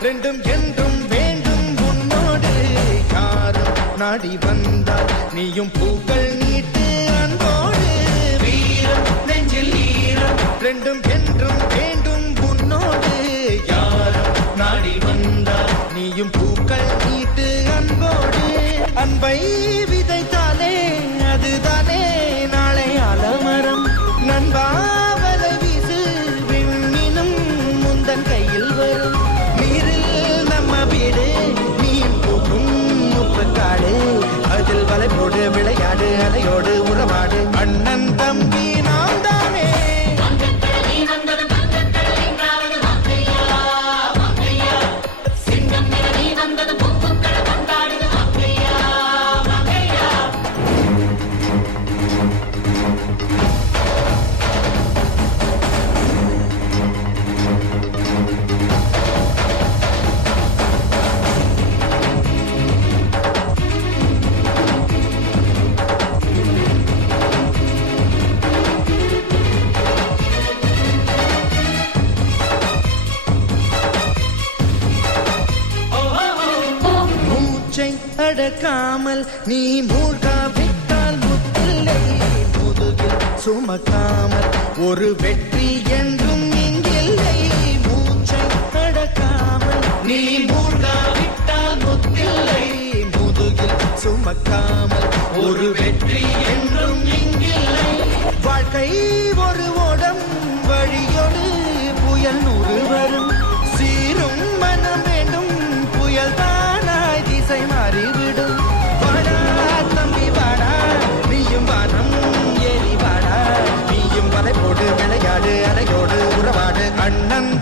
ரெண்டும் என்றும் வேண்டும் உன்னோடு யாரும் நாடி வந்தால் நீயும் பூக்கள் நீட்டு அன்போடு வீரம் நெஞ்சில் ஈரம் ரெண்டும் என்றும் வேண்டும் உன்னோடு யாரும் நாடி வந்தால் நீயும் பூக்கள் நீட்டு அன்போடு அன்பை விதைத்தாலே அதுதானே நாளை அலமரம் நண்பாவலை வீசு விண்ணினும் முந்தன் கையில் வரும் அதில் வலை போடு விளையாடு அலையோடு உறவாடு அண்ணன் தம்பி நாம் தானே அடக்காமல் நீ மூழ்காவிட்டால் முத்தில்லை முதுகில் சுமக்காமல் ஒரு வெற்றி என்றும் இங்கில்லை மூச்சை அடக்காமல் நீ மூழ்காவிட்டால் முத்தில்லை முதுகில் சுமக்காமல் ஒரு வெற்றி என்றும் இங்கில்லை வாழ்க்கை ஒரு ஓடம் வழியோடு புயல் நூறு வரும் சீரும் மனம் வேண்டும் புயல் தானாய் திசை மாறிவிடும் வாடா தம்பி வாடா நீயும் வானம் ஏறி வாடா நீயும் வலை போடு விளையாடு அலையோடு உறவாடு அண்ணன்